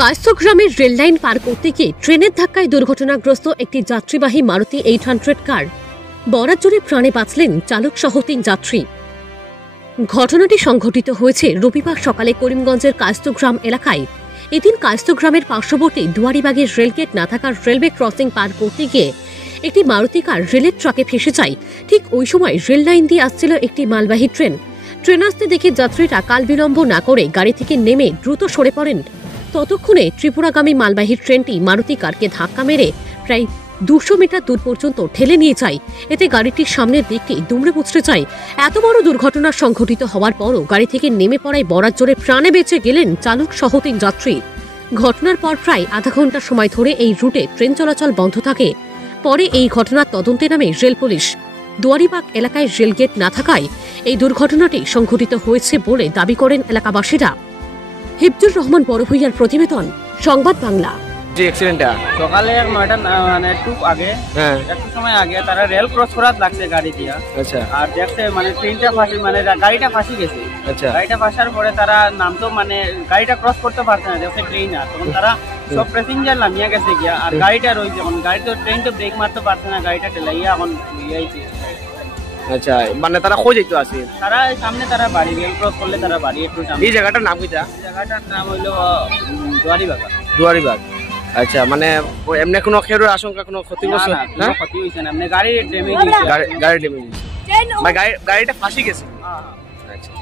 কায়স্থগ্রামের rail line পার করতে গিয়ে ট্রেনের ধাক্কায় দুর্ঘটনাগ্রস্ত একটি যাত্রীবাহী মারুতি 800 কার। বরাজ্জোরে প্রাণে বাঁচলেন চালক সহ 3 যাত্রী। ঘটনাটি সংঘটিত হয়েছে রবিবার সকালে করিমগঞ্জের কায়স্থগ্রাম এলাকায়। এদিন কায়স্থগ্রামের পার্শ্ববর্তী দুয়ারিবাগের রেলগেট না থাকার রেলওয়ে ক্রসিং পার করতে গিয়ে একটি মারুতি কার রেলের ট্রাকে ফেসে যায়। ঠিক ওই সময় রেল লাইন দিয়ে আসছিল একটি মালবাহী ট্রেন। ট্রেন আসতে দেখে যাত্রীরা কালবিলম্ব না করে গাড়ি থেকে নেমে দ্রুত সরে পড়েন। ততক্ষণে ত্রিপুরাগামী মালবাহী ট্রেনটি মারুতি কারকে ধাক্কা মেরে প্রায় 200 মিটার দূর পর্যন্ত ঠেলে নিয়ে যায়। এতে গাড়িটির সামনের দিকটি দুমড়ে মুচড়ে যায়। এত বড় দুর্ঘটনা সংঘটিত হওয়ার পরও গাড়ি থেকে নেমে পড়ায় বরাজ্জোরে প্রাণে বেঁচে গেলেন চালক সহ 3 যাত্রী। ঘটনার পর প্রায় আধা ঘন্টা সময় ধরে এই রুটে ট্রেন চলাচল বন্ধ থাকে। পরে এই ঘটনার তদন্তে নামে রেল পুলিশ। দুয়ারিবাগ এলাকায় রেলগেট না থাকায় এই দুর্ঘটনাটি সংঘটিত হয়েছে বলে দাবি করেন এলাকাবাসীরা। হিফজুর রহমান বড়ভূইয়ার প্রতিবেদন, সংবাদ বাংলা। সকালে 9টা মানে একটু আগে একটু সময় আগে তারা রেল ক্রস করার লাগছে গাড়ি দিয়া। আচ্ছা। আর দেখতে মানে ট্রেনটা ফাঁসি মানে গাড়িটা ফাঁসি গেছে। আচ্ছা। গাড়িটা ফাঁসার পরে তারা নামতো মানে গাড়িটা ক্রস করতে পারছে না, দেখতে ট্রেন আর তখন তারা সব প্যাসেঞ্জার নামিয়ে গেছে গিয়া। আর গাড়িটা রয়েছে এখন গাড়ি তো ট্রেন তো ব্রেক মারতে পারছে না, গাড়িটা ঠেলাইয়া এখন ইয়েছে। আচ্ছা, মানে তারা কই যাইতো আছে? তারা সামনে তারা বাড়ি রেল ক্রস করলে তারা বাড়ি একটু সামনে। এই জায়গাটার নাম কিটা? জায়গাটার নাম হইলো দুয়ারিবাগ। দুয়ারিবাগ। আচ্ছা, মানে এমনি কোনো খেরোর আশঙ্কা, কোনো ক্ষতি হচ্ছে না? না, ক্ষতি হইছে না, এমনি গাড়ি ড্যামেজ হইছে। গাড়ি ড্যামেজ হইছে, মানে গাড়িটা ফাঁসি গেছে। আচ্ছা।